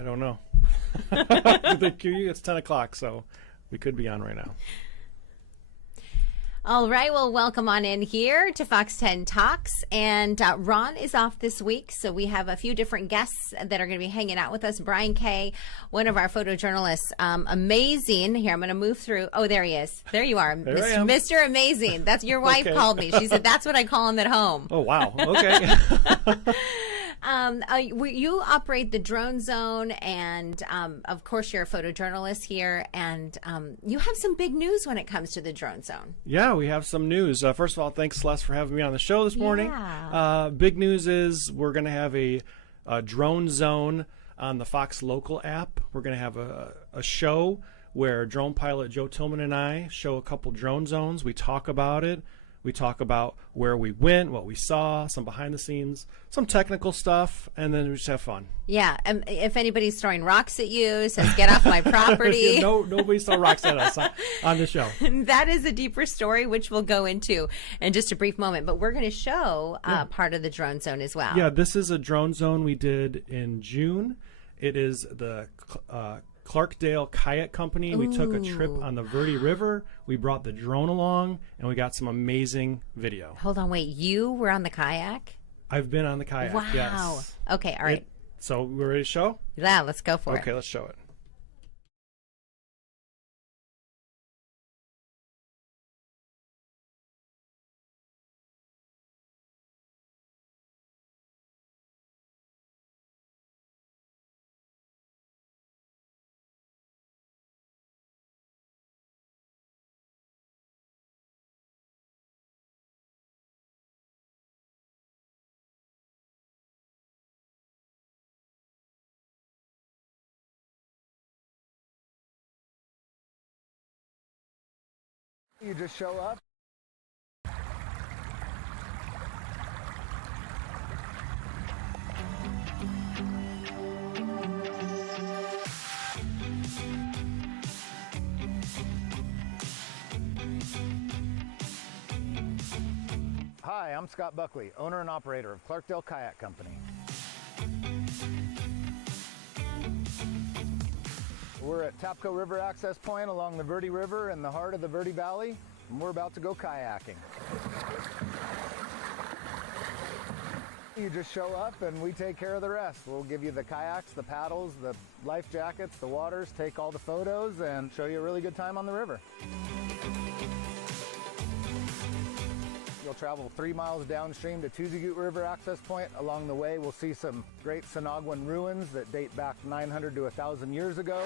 I don't know. It's 10 o'clock, so we could be on right now. All right, well, welcome on in here to Fox 10 Talks, and Ron is off this week, so we have a few different guests that are going to be hanging out with us. Brian Kae, one of our photojournalists, amazing. Here, I'm going to move through. Oh, there he is. There you are, Mr. Amazing. That's your wife called me. She said that's what I call him at home. Oh, wow. Okay. You operate the drone zone, and of course you're a photojournalist here, and you have some big news when it comes to the drone zone. Yeah, we have some news. First of all, thanks, Syleste, for having me on the show this morning. Yeah. Big news is we're going to have a drone zone on the Fox Local app. We're going to have a show where drone pilot Joe Tillman and I show a couple drone zones. We talk about it. We talk about where we went, what we saw, some behind the scenes, some technical stuff, and then we just have fun. Yeah, if anybody's throwing rocks at you, says get off my property. Yeah, nobody's throwing rocks at us on the show. That is a deeper story, which we'll go into in just a brief moment. But we're going to show part of the drone zone as well. Yeah, this is a drone zone we did in June. It is the Clarkdale Kayak Company. We took a trip on the Verde River. We brought the drone along, and we got some amazing video. Hold on, wait. You were on the kayak? I've been on the kayak, wow. Yes. Okay, all right. So we're ready to show? Yeah, let's go for it. Okay, let's show it. You just show up. Hi, I'm Scott Buckley, owner and operator of Clarkdale Kayak Company. We're at Tapco River Access Point along the Verde River in the heart of the Verde Valley, and we're about to go kayaking. You just show up and we take care of the rest. We'll give you the kayaks, the paddles, the life jackets, the waters, take all the photos, and show you a really good time on the river. You'll travel 3 miles downstream to Tuzagut River Access Point. Along the way, we'll see some great Sinagwan ruins that date back 900 to 1,000 years ago.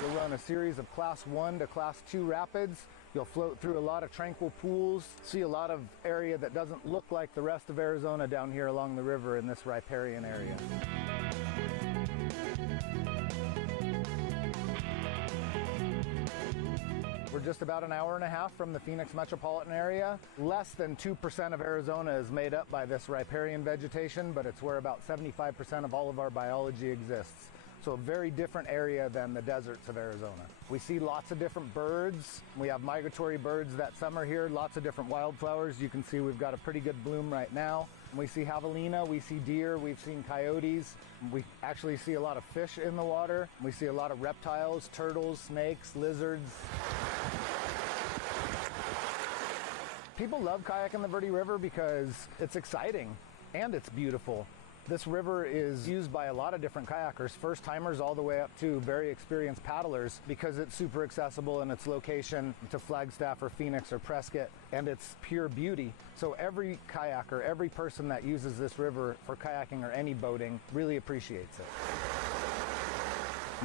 We'll run a series of Class 1 to Class 2 rapids. You'll float through a lot of tranquil pools, see a lot of area that doesn't look like the rest of Arizona down here along the river in this riparian area. We're just about an hour and a half from the Phoenix metropolitan area. Less than 2% of Arizona is made up by this riparian vegetation, but it's where about 75% of all of our biology exists. So a very different area than the deserts of Arizona. We see lots of different birds. We have migratory birds that summer here, lots of different wildflowers. You can see we've got a pretty good bloom right now. We see javelina, we see deer, we've seen coyotes. We actually see a lot of fish in the water. We see a lot of reptiles, turtles, snakes, lizards. People love kayaking the Verde River because it's exciting and it's beautiful. This river is used by a lot of different kayakers, first-timers all the way up to very experienced paddlers, because it's super accessible in its location to Flagstaff or Phoenix or Prescott, and it's pure beauty. So every kayaker, every person that uses this river for kayaking or any boating really appreciates it.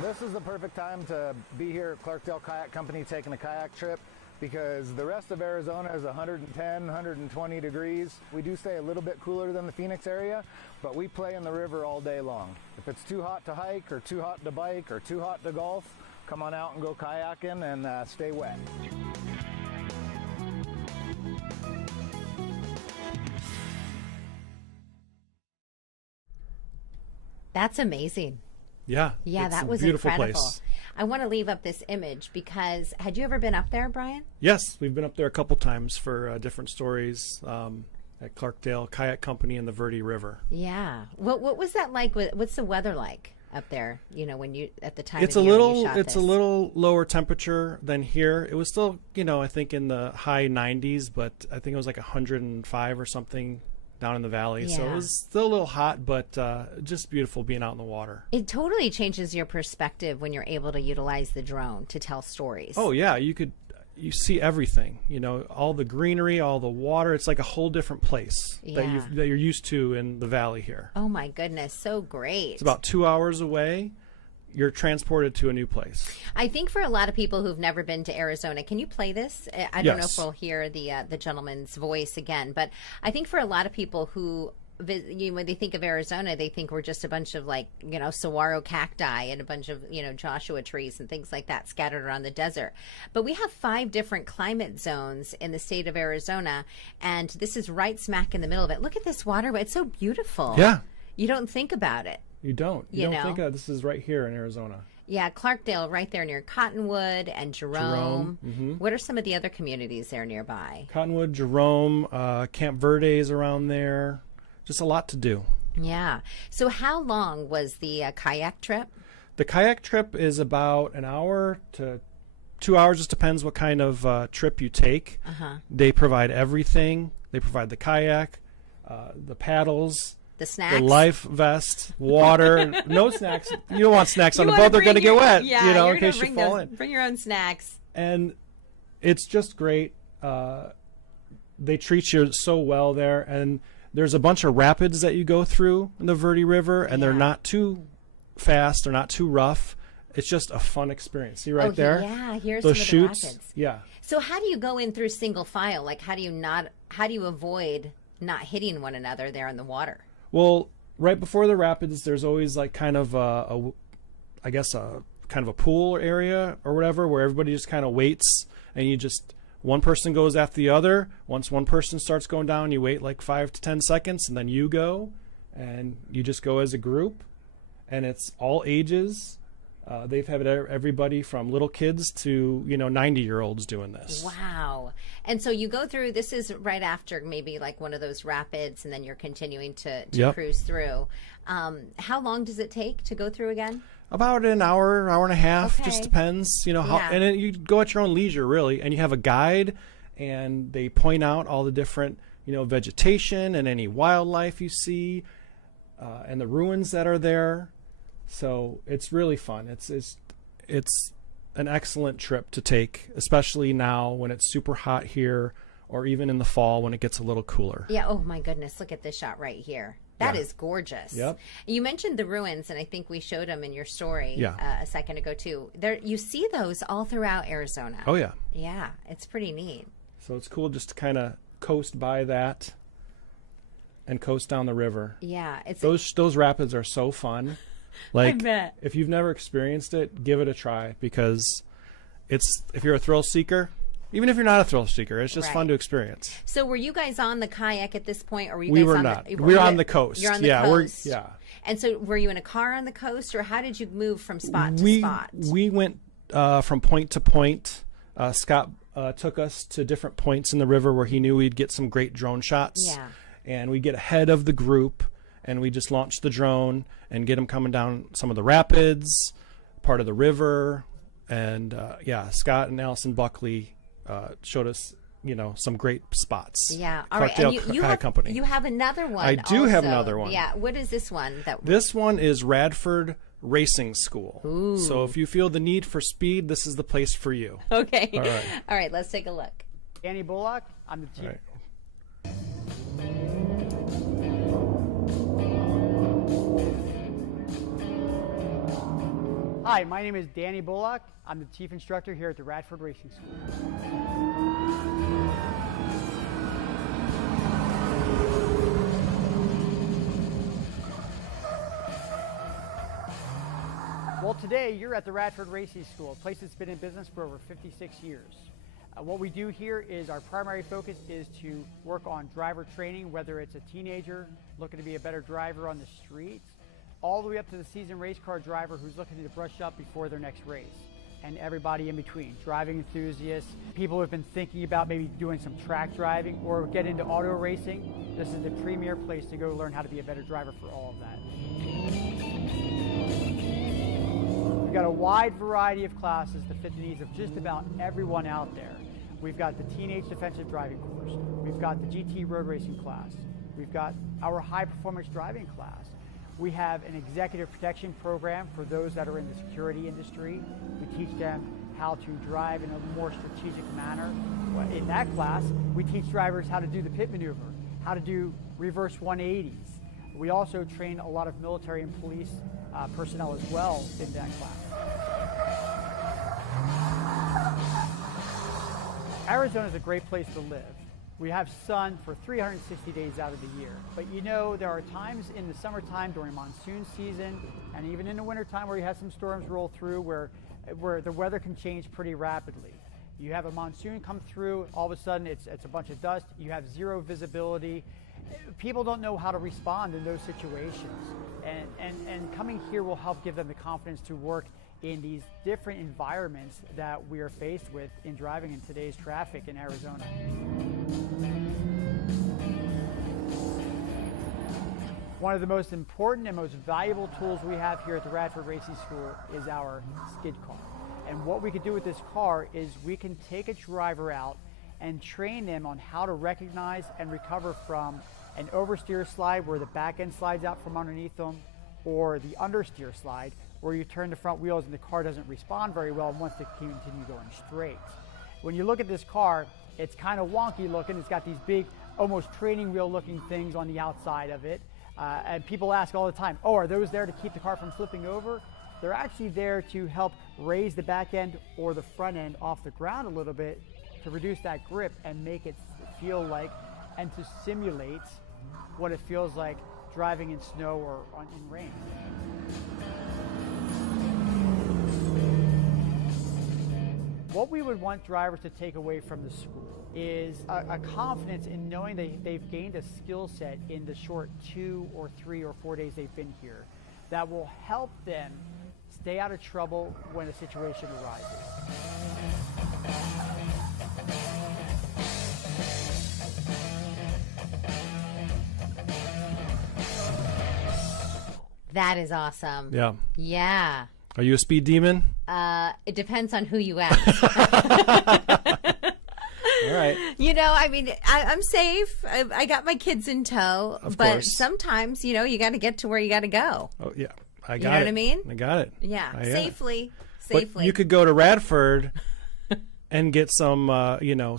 This is the perfect time to be here at Clarkdale Kayak Company taking a kayak trip, because the rest of Arizona is 110, 120 degrees. We do stay a little bit cooler than the Phoenix area, but we play in the river all day long. If it's too hot to hike or too hot to bike or too hot to golf, come on out and go kayaking and stay wet. That's amazing. Yeah. Yeah, it's that a was beautiful incredible. place. I want to leave up this image because had you ever been up there, Brian? Yes, we've been up there a couple times for different stories at Clarkdale Kayak Company and the Verde River. Yeah. What was that like? What's the weather like up there? You know, when you at the time It's of a the year when little you shot it's a this? little lower temperature than here. It was still, I think in the high 90s, but I think it was like 105 or something down in the valley. So it Yeah. was still a little hot, but just beautiful being out in the water. It totally changes your perspective when you're able to utilize the drone to tell stories. Oh yeah, you see everything, all the greenery, all the water. It's like a whole different place Yeah. that you're used to in the valley here. Oh my goodness, so great. It's about 2 hours away. You're transported to a new place. I think for a lot of people who've never been to Arizona, can you play this? I don't know if Yes. we'll hear the gentleman's voice again, but I think for a lot of people who when they think of Arizona, they think we're just a bunch of saguaro cacti and a bunch of Joshua trees and things like that scattered around the desert. But we have 5 different climate zones in the state of Arizona, and this is right smack in the middle of it. Look at this waterway; it's so beautiful. Yeah. You don't think about it. You don't. You know? think this is right here in Arizona. Yeah, Clarkdale, right there near Cottonwood and Jerome. mm-hmm. What are some of the other communities there nearby? Cottonwood, Jerome, Camp Verde is around there. Just a lot to do. Yeah. So how long was the kayak trip? The kayak trip is about an hour to 2 hours. Just depends what kind of trip you take. They provide everything. They provide the kayak, the paddles, The snacks? the life vest, water. No snacks. You don't want snacks on You the wanna boat. They're going to bring get wet, Yeah, in you're case gonna you bring fall those- in. Bring your own snacks. And it's just great. They treat you so well there. And there's a bunch of rapids that you go through in the Verde River, and they're Yeah. not too fast. They're not too rough. It's just a fun experience. See right there? Yeah, here's Those some chutes. of the rapids. Yeah. So how do you go in through single file? Like how do you avoid not hitting one another there in the water? Well, right before the rapids, there's always like kind of a pool area or whatever where everybody just kind of waits, and one person goes after the other. Once one person starts going down, you wait like 5 to 10 seconds, and then you go, and you just go as a group, and it's all ages. They've had everybody from little kids to 90-year-olds doing this. Wow. And so you go through, this is right after maybe like one of those rapids, and then you're continuing to Yep. cruise through. How long does it take to go through again? About an hour, hour and a half, Okay. just depends, how, Yeah. and then you go at your own leisure, really, and you have a guide, and they point out all the different, vegetation and any wildlife you see, and the ruins that are there. So it's really fun. It's an excellent trip to take, especially now when it's super hot here, or even in the fall when it gets a little cooler. Yeah. Oh my goodness. Look at this shot right here. That Yeah. is gorgeous. Yep. You mentioned the ruins, and I think we showed them in your story Yeah. a second ago too. There, you see those all throughout Arizona. Oh yeah. Yeah, it's pretty neat. So it's cool just to kind of coast by that and coast down the river. Yeah, it's Those rapids are so fun. Like, bet. if you've never experienced it, give it a try, because if you're a thrill seeker, even if you're not a thrill seeker, it's just Right. fun to experience. So were you guys on the kayak at this point, or were you We guys were on not. The, We're on the coast. You're on the Yeah, coast. yeah. And so were you in a car on the coast, or how did you move from spot to we spot? we went from point to point. Scott took us to different points in the river where he knew we'd get some great drone shots. Yeah. And we get ahead of the group, and we just launch the drone and get them coming down some of the rapids, part of the river, and Scott and Allison Buckley showed us some great spots. Yeah. All right. Clarkdale And you Kayak have Company. You have another one. I do have also. another one. Yeah. What is this one? This one is Radford Racing School. Ooh. So if you feel the need for speed, this is the place for you. Okay. All right. All right. Let's take a look. Danny Bullock, I'm the chief. All right. Hi, my name is Danny Bullock. I'm the chief instructor here at the Radford Racing School. Well, today you're at the Radford Racing School, a place that's been in business for over 56 years. What we do here is our primary focus is to work on driver training, whether it's a teenager looking to be a better driver on the streets, all the way up to the seasoned race car driver who's looking to brush up before their next race. and everybody in between, driving enthusiasts, people who have been thinking about maybe doing some track driving or get into auto racing. This is the premier place to go learn how to be a better driver for all of that. We've got a wide variety of classes to fit the needs of just about everyone out there. We've got the Teenage Defensive Driving course. We've got the GT Road Racing class. We've got our High Performance Driving class. We have an executive protection program for those that are in the security industry. We teach them how to drive in a more strategic manner. In that class, we teach drivers how to do the pit maneuver, how to do reverse 180s. We also train a lot of military and police personnel as well in that class. Arizona is a great place to live. We have sun for 360 days out of the year. But you know, there are times in the summertime during monsoon season and even in the wintertime where you have some storms roll through where the weather can change pretty rapidly. You have a monsoon come through, all of a sudden it's a bunch of dust, you have zero visibility. People don't know how to respond in those situations. And coming here will help give them the confidence to work in these different environments that we are faced with in driving in today's traffic in Arizona. One of the most important and most valuable tools we have here at the Radford Racing School is our skid car. And what we can do with this car is we can take a driver out and train them on how to recognize and recover from an oversteer slide where the back end slides out from underneath them, or the understeer slide where you turn the front wheels and the car doesn't respond very well and wants to continue going straight. When you look at this car, it's kind of wonky looking. It's got these big, almost training wheel looking things on the outside of it. And people ask all the time, oh, are those there to keep the car from flipping over? They're actually there to help raise the back end or the front end off the ground a little bit to reduce that grip and make it feel like and to simulate what it feels like driving in snow or in rain. What we would want drivers to take away from the school is a confidence in knowing they've gained a skill set in the short 2 or 3 or 4 days they've been here that will help them stay out of trouble when a situation arises. That is awesome. Yeah. Yeah. Are you a speed demon? It depends on who you ask. All right. You know, I mean, I'm safe. I got my kids in tow. Of but course. sometimes, you know, you got to get to where you got to go. Oh, yeah. I got it. You know what I mean? I got it. Yeah. I got Safely. it. But Safely. you could go to Radford and get some,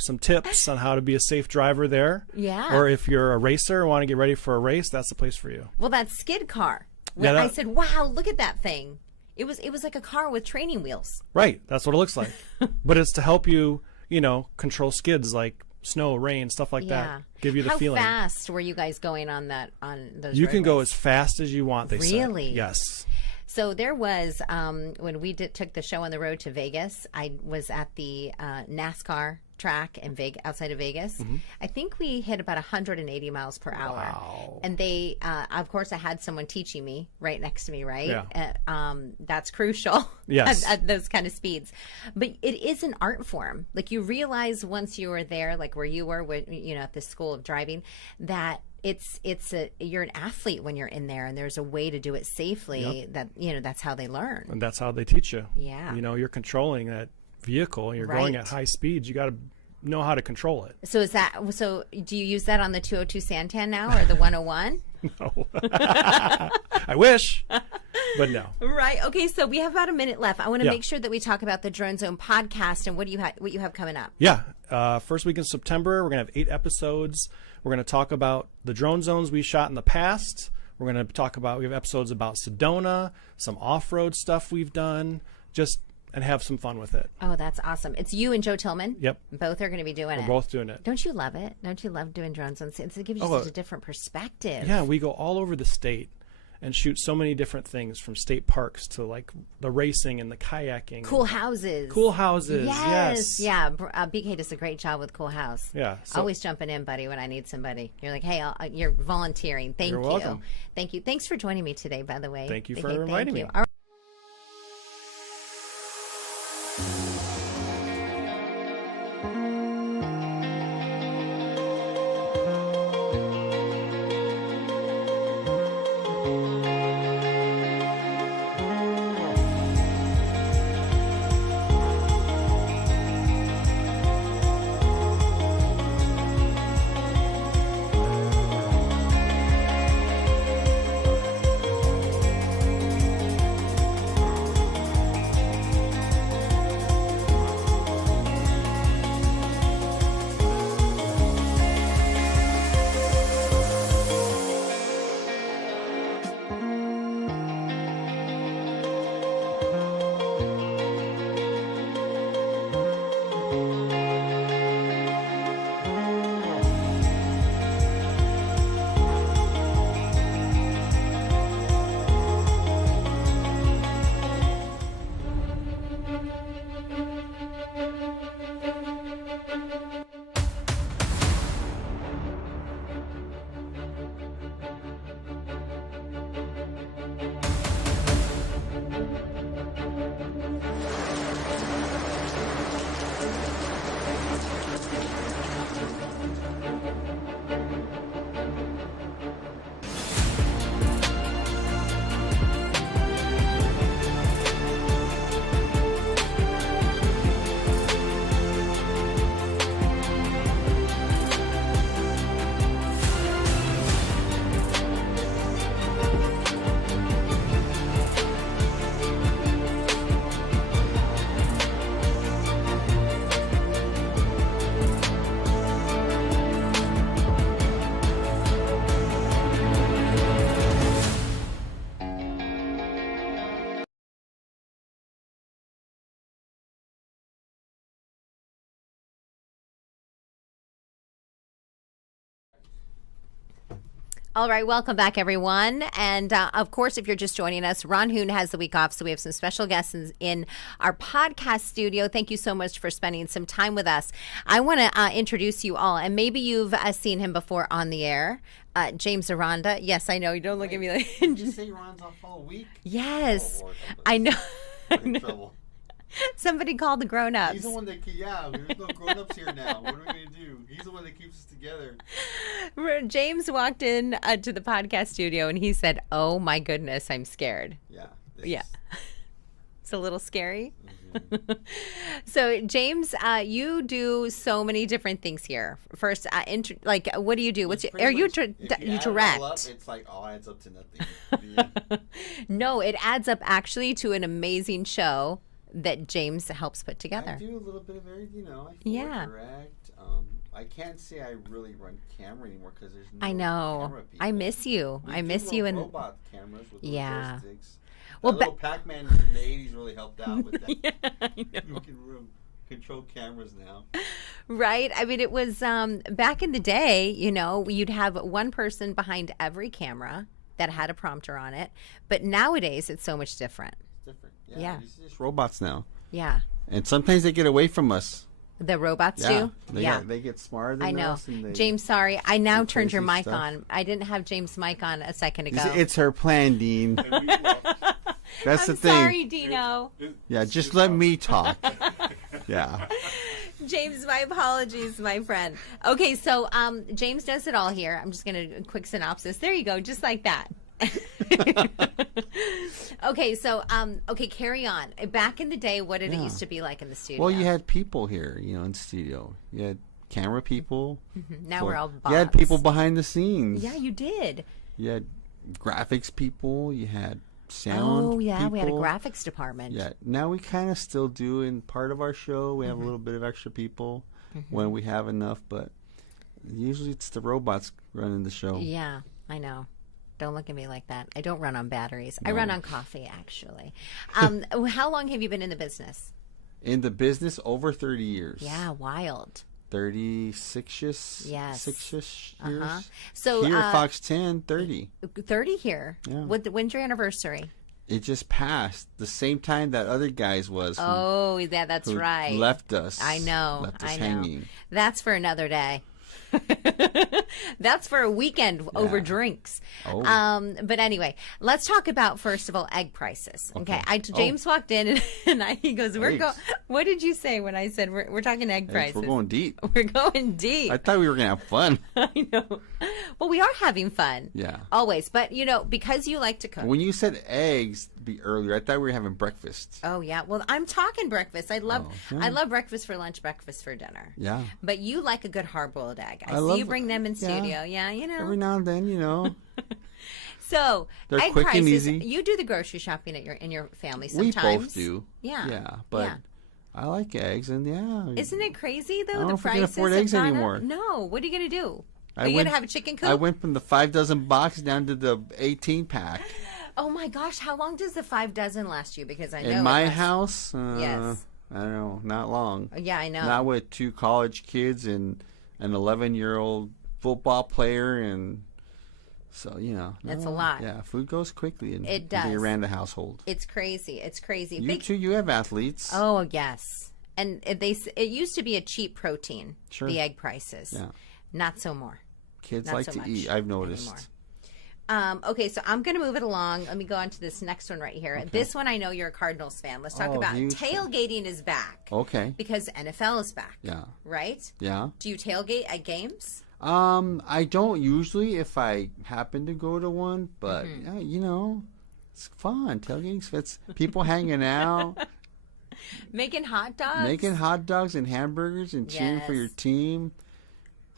some tips on how to be a safe driver there. Yeah. Or if you're a racer and want to get ready for a race, that's the place for you. Well, that skid car. Yeah, I said, wow, look at that thing. It was like a car with training wheels. Right. That's what it looks like. But it's to help you, control skids like snow, rain, stuff like that. Give you the feeling. How fast were you guys going on those You can go roadways? as fast as you want, they said. Really? Yes. So there was, when we took the show on the road to Vegas, I was at the NASCAR track in outside of Vegas. Mm-hmm. I think we hit about 180 miles per hour. Wow. And they, of course, I had someone teaching me right next to me, right? Yeah. That's crucial. Yes. at those kind of speeds. But it is an art form. Like you realize once you were there, like where you were, at the school of driving, that you're an athlete when you're in there, and there's a way to do it safely. Yep. That's how they learn. And that's how they teach you. Yeah. You're controlling that vehicle and you're going at high speeds. You got to know how to control it. So so do you use that on the 202 Santan now or the 101? No. I wish, but no. Right. Okay. So we have about a minute left. I want to Yeah. make sure that we talk about the Drone Zone podcast and what you have coming up. Yeah. First week in September, we're going to have 8 episodes. We're going to talk about the drone zones we shot in the past. We're going to we have episodes about Sedona, some off-road stuff we've done, and have some fun with it. Oh, that's awesome. It's you and Joe Tillman. Yep. Both are going to be doing it. We're both doing it. Don't you love it? Don't you love doing drone zones? It gives you such a different perspective. Yeah, we go all over the state and shoot so many different things, from state parks to like the racing and the kayaking. Cool houses. Cool houses, yes. Yeah, BK does a great job with Cool House. Yeah. Always jumping in, buddy, when I need somebody. You're like, hey, you're volunteering. Thank you. You're welcome. Thank you. Thanks for joining me today, by the way. Thank you BK, for inviting me. All right. All right, welcome back, everyone. And of course, if you're just joining us, Ron Hoon has the week off, so we have some special guests in our podcast studio. Thank you so much for spending some time with us. I want to introduce you all, and maybe you've seen him before on the air. James Aranda. Yes, I know. You don't look at me like. Did you say Ron's off all week? Yes, Oh, Lord, I know. I'm in trouble. Somebody called the grown-ups. He's the one that, there's no grown-ups here now. What are we going to do? He's the one that keeps us together. James walked in to the podcast studio and he said, "Oh my goodness, I'm scared." Yeah. Yeah. It's a little scary. Mm-hmm. So, James, you do so many different things here. First, what do you do? You direct? Up, it's like all adds up to nothing. Yeah. No, it adds up actually to an amazing show that James helps put together. I do a little bit of everything, Yeah. Direct. I can't say I really run camera anymore because there's no I know. camera people. I miss you. We I do miss you. And robot cameras with Yeah. joysticks. Well, That little Pac-Man in the 80s really helped out with that. Yeah, I know. You can control cameras now. Right? I mean, it was back in the day, you'd have one person behind every camera that had a prompter on it. But nowadays, it's so much different. It's different. Yeah. These are just robots now. Yeah. And sometimes they get away from us. The robots Yeah. do? They get smarter than I know. us. And James, sorry. I now do turned your crazy mic stuff. on. I didn't have James' mic on a second ago. It's her plan, Dean. That's the I'm thing. sorry, Dino. Yeah, just let me talk. Yeah. James, my apologies, my friend. Okay, so James does it all here. I'm just going to quick synopsis. There you go, just like that. Okay, so carry on. Back in the day, what did it used to be like in the studio? Well, you had people here, in the studio. You had camera people. Now we're all bots. You had people behind the scenes. Yeah, you did. You had graphics people. You had sound Oh, yeah, we had a people. graphics department. Yeah, now we kind of still do in part of our show. We have a little bit of extra people when we have enough, but usually it's the robots running the show. Yeah, I know. Don't look at me like that. I don't run on batteries. I run on coffee, actually. How long have you been in the business? In the business, over 30 years. Yeah, wild. 36-ish, Yes. 6-ish years. So Here at Fox 10, 30. 30 here. Yeah. When's your anniversary? It just passed the same time that other guys was. Oh, yeah, that's who right. Left us. I know. Left us I know. hanging. That's for another day. That's for a weekend over drinks. Oh. But anyway, let's talk about, first of all, egg prices. Okay. James walked in and he goes, what did you say when I said we're talking egg prices? We're going deep. We're going deep. I thought we were going to have fun. I know. Well, we are having fun. Yeah. Always. But, because you like to cook. When you said eggs earlier, I thought we were having breakfast. Oh, yeah. Well, I'm talking breakfast. I love breakfast for lunch, breakfast for dinner. Yeah. But you like a good hard-boiled egg. I see you bring them in studio. Yeah, Every now and then, So, they're egg quick prices. and easy. You do the grocery shopping in your family sometimes. We both do. Yeah. Yeah, but I like eggs, and Isn't it crazy though? I don't know the if we prices can afford have eggs gone up? anymore. No. What are you gonna do? Are you gonna have a chicken coop? I went from the 5 dozen box down to the 18 pack. Oh my gosh! How long does the 5 dozen last you? Because I know in my house. Yes. I don't know, not long. Yeah, I know. Not with 2 college kids and an 11-year-old football player, and so that's a lot. Yeah, food goes quickly in it does. the Aranda household. It's crazy. It's crazy. You too. You have athletes. Oh yes, and it used to be a cheap protein. Sure. The egg prices. Yeah. Not so more. Kids Not like so to much eat. I've noticed. Anymore. Okay, so I'm going to move it along. Let me go on to this next one right here. Okay. This one, I know you're a Cardinals fan. Let's talk about tailgating is back. Okay. Because NFL is back. Yeah. Right? Yeah. Do you tailgate at games? I don't usually if I happen to go to one, but it's fun. Tailgating, it's people hanging out. Making hot dogs? Making hot dogs and hamburgers and cheering for your team.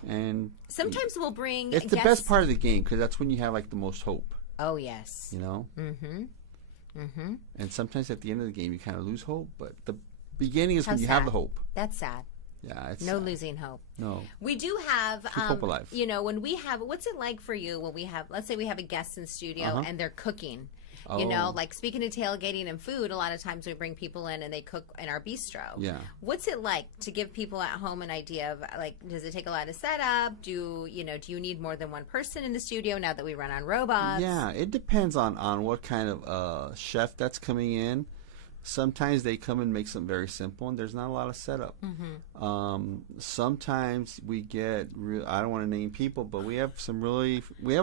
And sometimes we'll bring it's the best part of the game because that's when you have the most hope. Oh yes. And sometimes at the end of the game you kind of lose hope, but the beginning is when you have the hope. That's sad. Yeah, it's no losing hope. No. We do have keep hope alive. When we have, what's it like for you when we have, let's say we have a guest in studio and they're cooking. Speaking of tailgating and food, a lot of times we bring people in and they cook in our bistro. Yeah. What's it like to give people at home an idea of, does it take a lot of setup? Do you need more than one person in the studio now that we run on robots? Yeah, it depends on what kind of chef that's coming in. Sometimes they come and make something very simple, and there's not a lot of setup. Sometimes we get, I don't want to name people, but we have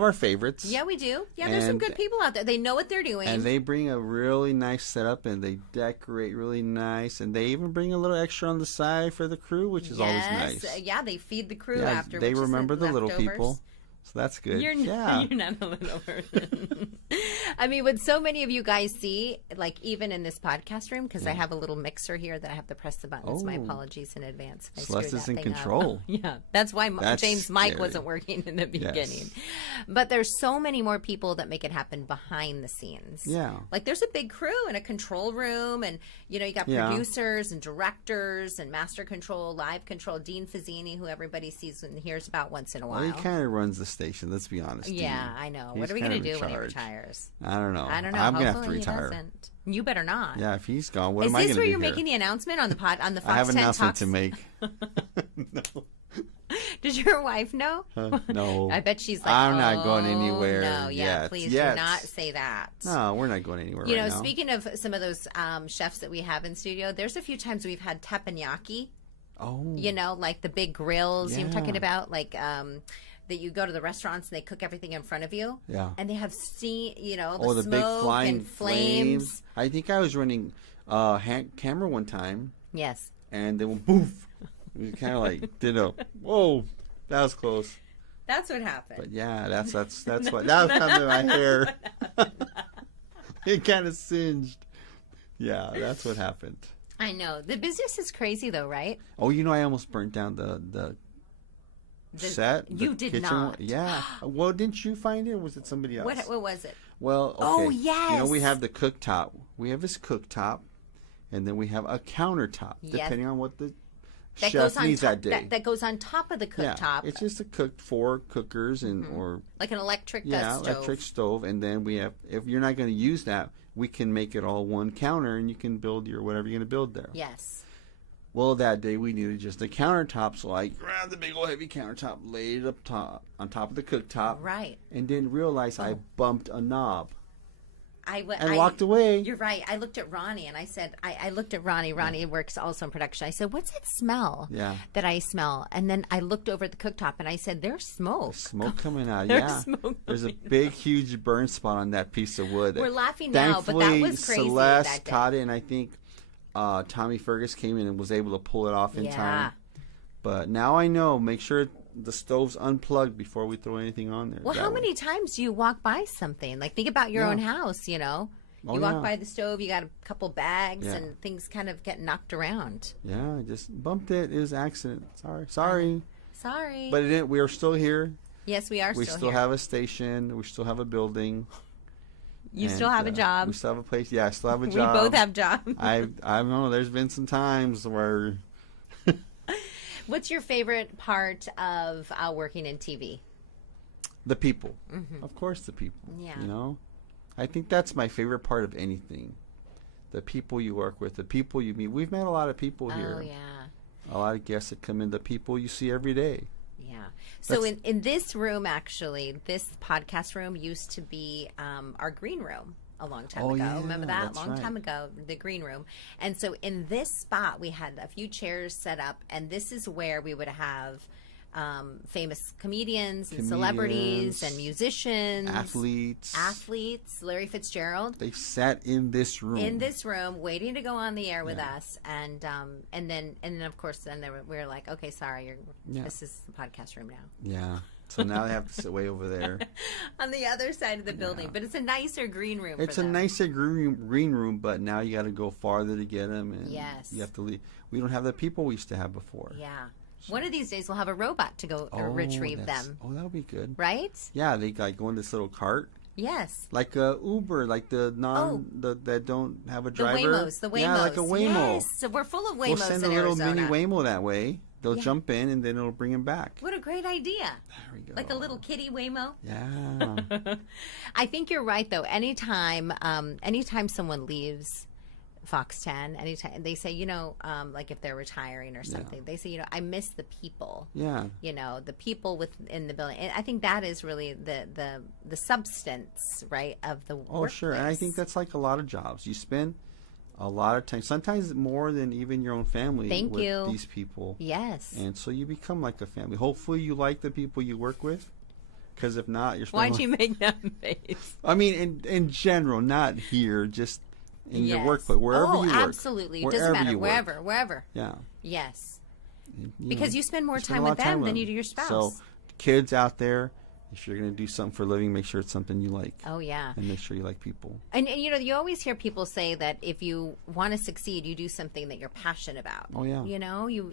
our favorites. Yeah, we do. Yeah, there's some good people out there. They know what they're doing. And they bring a really nice setup, and they decorate really nice, and they even bring a little extra on the side for the crew, which is always nice. Yeah, they feed the crew after. They remember the leftovers. little people. So that's good. You're not a little person. I mean, what so many of you guys see, even in this podcast room, because I have a little mixer here that I have to press the buttons. My apologies in advance. Celeste is in control. Yeah, that's why James' mic wasn't working in the beginning. Yes. But there's so many more people that make it happen behind the scenes. Yeah. There's a big crew and a control room, and you got producers and directors and master control, live control, Dean Fazzini, who everybody sees and hears about once in a while. Well, he kind of runs the station, let's be honest. Yeah, I know. What are we going to do when he retires? I don't know. I'm going to have to retire. You better not. Yeah, if he's gone, what am I going to do? Is this where you're making the announcement on the Fox 10 Talks? I have an announcement to make. No. Does your wife know? No. I bet she's like, I'm not going anywhere. No, yet. Please do not say that. No, we're not going anywhere right now. Speaking of some of those chefs that we have in studio, there's a few times we've had teppanyaki. Oh. The big grills. Yeah. I'm talking about that you go to the restaurants and they cook everything in front of you. Yeah. And they have steam, the smoke big flying and flames. I think I was running camera one time. Yes. And they went poof. We kind of did a whoa, that was close. That's what happened. But yeah, that's what that was kind of my hair. It kind of singed. Yeah, that's what happened. I know. The business is crazy though, right? Oh, I almost burnt down the set. You did kitchen not. Yeah. Well, didn't you find it, or was it somebody else? What was it? Well, okay. Oh, yes. We have the cooktop. We have this cooktop, and then we have a countertop, depending on what the chef needs that day. That goes on top of the cooktop. Yeah, it's just four cookers or like an electric stove. Electric stove, and then we have. If you're not going to use that, we can make it all one counter, and you can build your whatever you're going to build there. Yes. Well, that day we needed just a countertop, so I grabbed the big old heavy countertop, laid it on top of the cooktop, right, and didn't realize I bumped a knob. I walked away. You're right. I looked at Ronnie and I said, I looked at Ronnie. Ronnie works also in production. I said, what's that smell that I smell? And then I looked over at the cooktop and I said, there's smoke. Smoke coming out, There's a out. big, huge burn spot on that piece of wood. We're laughing now, but that was crazy. Celeste caught it, and I think Tommy Fergus came in and was able to pull it off in time. But now I know, make sure the stove's unplugged before we throw anything on there. Well, how many times do you walk by something? Like, think about your own house, you know. You walk by the stove, you got a couple bags, and things kind of get knocked around. Yeah, I just bumped it. It was an accident. Sorry. But it didn't. We are still here. Yes, we are still here. We still have a station. We still have a building. You still have a job. We still have a place. Yeah, I still have a job. We both have jobs. I don't know. There's been some times where... What's your favorite part of working in TV? The people. Of course, the people. Yeah. You know? I think that's my favorite part of anything. The people you work with, the people you meet. We've met a lot of people here. Oh, yeah. A lot of guests that come in, the people you see every day. Yeah. So in this room, actually, this podcast room used to be our green room a long time ago. Yeah, Remember that? that's Long time ago, the green room. And so in this spot, we had a few chairs set up, and this is where we would have famous comedians and celebrities and musicians, athletes. Larry Fitzgerald. They sat in this room. Waiting to go on the air with us, and then of course then we were like, okay, sorry, this is the podcast room now. Yeah. So now they have to sit way over there. On the other side of the building. But it's a nicer green room It's a nicer green room, but now you got to go farther to get them. And you have to leave. We don't have the people we used to have before. Yeah. So. One of these days we'll have a robot to go retrieve them. Oh, that would be good. Right? Yeah, they like go in this little cart. Yes. Like a Uber, like that don't have a driver. The Waymos. Yeah, like a Waymo. Yes. So we're full of Waymos We'll send in a little Arizona. mini Waymo that way. They'll jump in and then it'll bring them back. What a great idea. There we go. Like a little kitty Waymo. Yeah. I think you're right, though. Anytime someone leaves Fox 10, anytime they say, like if they're retiring or something, they say, I miss the people. Yeah. The people within the building. And I think that is really the substance, right, of the workplace. Oh, sure. And I think that's like a lot of jobs. You spend a lot of time, sometimes more than even your own family with these people. Yes. And so you become like a family. Hopefully you like the people you work with, because if not, you're Why'd you make that face? I mean, in general, not here, just in your workplace, wherever you work. Oh, absolutely. It doesn't matter. Wherever. Yeah. Yes. Because you spend more time with them than you do your spouse. So kids out there, if you're going to do something for a living, make sure it's something you like. Oh, yeah. And make sure you like people. And you always hear people say that if you want to succeed, you do something that you're passionate about. Oh, yeah. You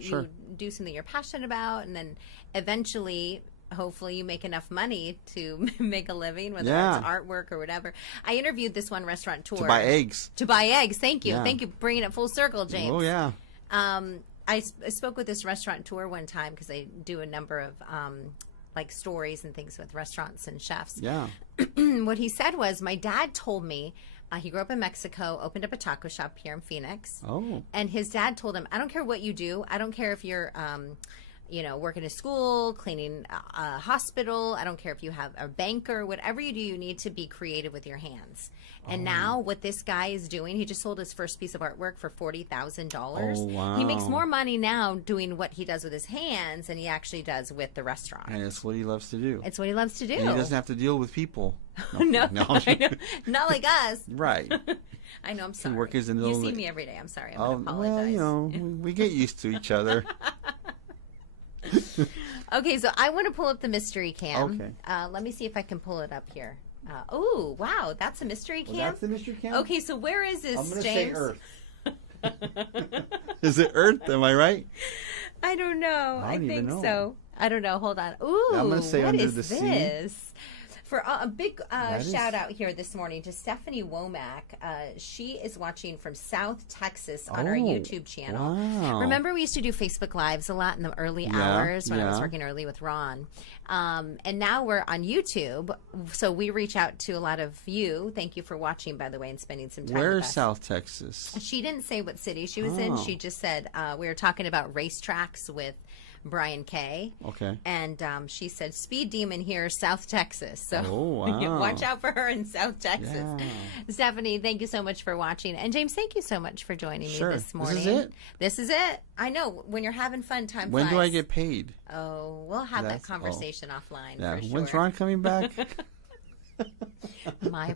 do something you're passionate about, and then eventually, hopefully, you make enough money to make a living, whether it's artwork or whatever. I interviewed this one restaurateur. To buy eggs. Thank you. Thank you for bringing it full circle, James. Oh, yeah. I spoke with this restaurateur one time because I do a number of like stories and things with restaurants and chefs. Yeah. What he said was, my dad told me he grew up in Mexico, opened up a taco shop here in Phoenix. Oh. And his dad told him, I don't care what you do. I don't care if you're, working a school, cleaning a hospital. I don't care if you have a banker. Whatever you do, you need to be creative with your hands. And now what this guy is doing, he just sold his first piece of artwork for $40,000. Oh, wow. He makes more money now doing what he does with his hands than he actually does with the restaurant. And it's what he loves to do. It's what he loves to do. And he doesn't have to deal with people. No. Not like us. Right. I know, I'm sorry. You see me every day. I'm sorry. I'm going to apologize. Well, we get used to each other. Okay, so I want to pull up the mystery cam. Okay. Let me see if I can pull it up here. Oh, wow, that's a mystery cam? Well, that's the mystery cam? Okay, so where is this, I'm going to James? say Earth. Is it Earth? Am I right? I don't know. I don't even know. So. I don't know. Hold on. Ooh, I'm going to say what under is the this? sea. For a big shout out here this morning to Stephanie Womack. She is watching from South Texas on our YouTube channel. Wow. Remember, we used to do Facebook Lives a lot in the early hours when I was working early with Ron. And now we're on YouTube, so we reach out to a lot of you. Thank you for watching, by the way, and spending some time with us. Where's South Texas? She didn't say what city she was in. She just said we were talking about racetracks with Brian Kae. Okay. And she said, Speed Demon here, South Texas. So wow. watch out for her in South Texas. Yeah. Stephanie, thank you so much for watching. And James, thank you so much for joining me this morning. This is it? This is it. I know. When you're having fun, time When flies. do I get paid? Oh, we'll have that conversation offline. Yeah. For sure. When's Ron coming back? My